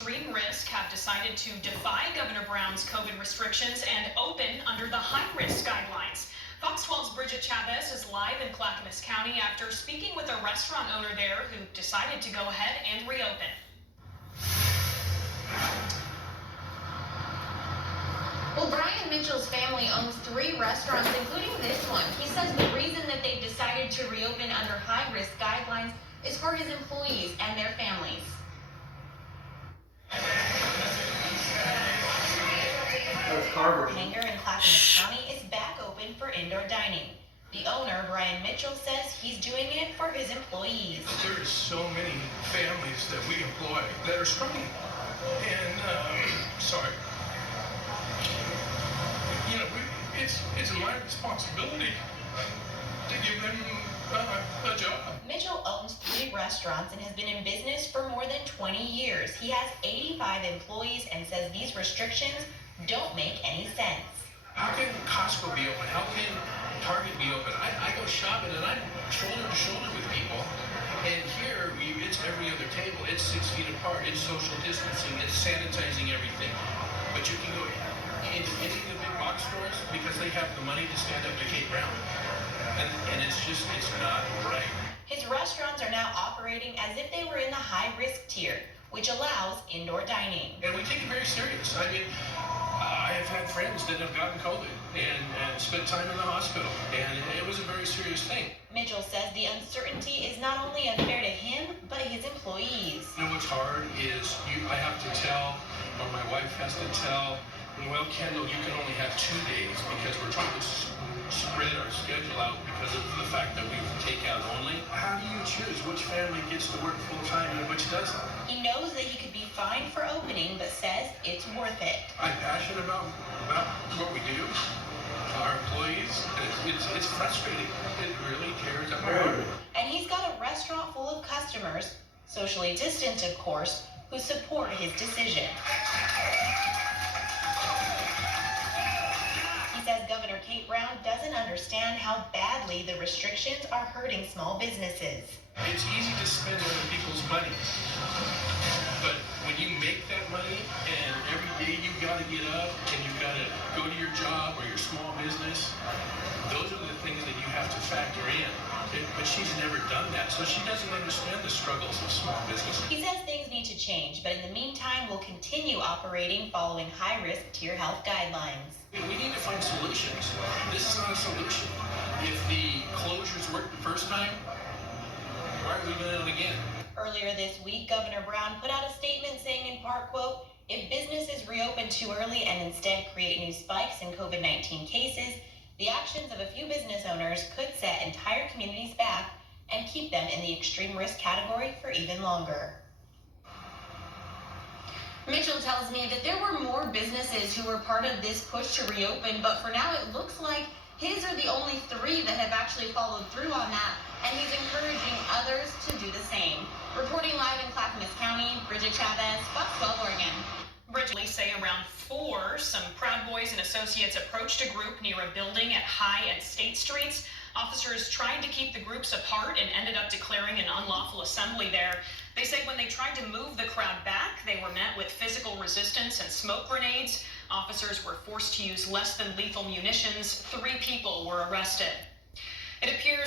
Extreme Risk have decided to defy Governor Brown's COVID restrictions and open under the high-risk guidelines. Fox 12's Bridget Chavez is live in Clackamas County after speaking with a restaurant owner there who decided to go ahead and reopen. Well, Brian Mitchell's family owns 3 restaurants, including this one. He says the reason that they decided to reopen under high-risk guidelines is for his employees and their families. Hanger in Clackamas County is back open for indoor dining. The owner, Brian Mitchell, says he's doing it for his employees. There are so many families that we employ that are struggling, and it's my responsibility to give them a job. Mitchell owns 3 restaurants and has been in business for more than 20 years. He has 85 employees and says these restrictions don't make any sense. How can Costco be open? How can Target be open? I go shopping and I'm shoulder to shoulder with people. And here, it's every other table. It's 6 feet apart. It's social distancing. It's sanitizing everything. But you can go into any of the big box stores because they have the money to stand up to Kate Brown. And it's not right. His restaurants are now operating as if they were in the high-risk tier, which allows indoor dining. And we take it very serious. I mean, I have had friends that have gotten COVID and spent time in the hospital, and it was a very serious thing. Mitchell says the uncertainty is not only unfair to him, but his employees. You know what's hard is I have to tell, or my wife has to tell, well, Kendall, you can only have 2 days because we're trying to spread our schedule out because of the fact that we take out only. How do you choose which family gets to work full time and which doesn't? He knows that he could be fined for opening, but says it's worth it. I'm passionate about what we do, our employees. It's frustrating. It really tears up my heart. And he's got a restaurant full of customers, socially distant of course, who support his decision. He says Governor Kate Brown doesn't understand how badly the restrictions are hurting small businesses. It's easy to spend other people's money, but when you make that money and every day you've got to get up and you've got to go to your job or your small business, those are the things that you have to factor in. But she's never done that, so she doesn't understand the struggles of small business. He says things need to change, but in the meantime will continue operating following high-risk tier health guidelines. We need to find solutions. This is not a solution. If the closures worked the first time, why are we doing it again? Earlier this week, Governor Brown put out a statement saying in part, quote, if businesses reopen too early and instead create new spikes in COVID-19 cases, the actions of a few business owners could set entire communities back and keep them in the extreme risk category for even longer. Mitchell tells me that there were more businesses who were part of this push to reopen, but for now it looks like his are the only 3 that have actually followed through on that, and he's encouraging others to do the same. Reporting live in Clackamas County, Bridget Chavez, Fox 12 Oregon. Bridget, say around 4, some Proud Boys and Associates approached a group near a building at High and State Streets. Officers tried to keep the groups apart and ended up declaring an unlawful assembly there. They say when they tried to move the crowd back, they were met with physical resistance and smoke grenades. Officers were forced to use less than lethal munitions. 3 people were arrested. It appears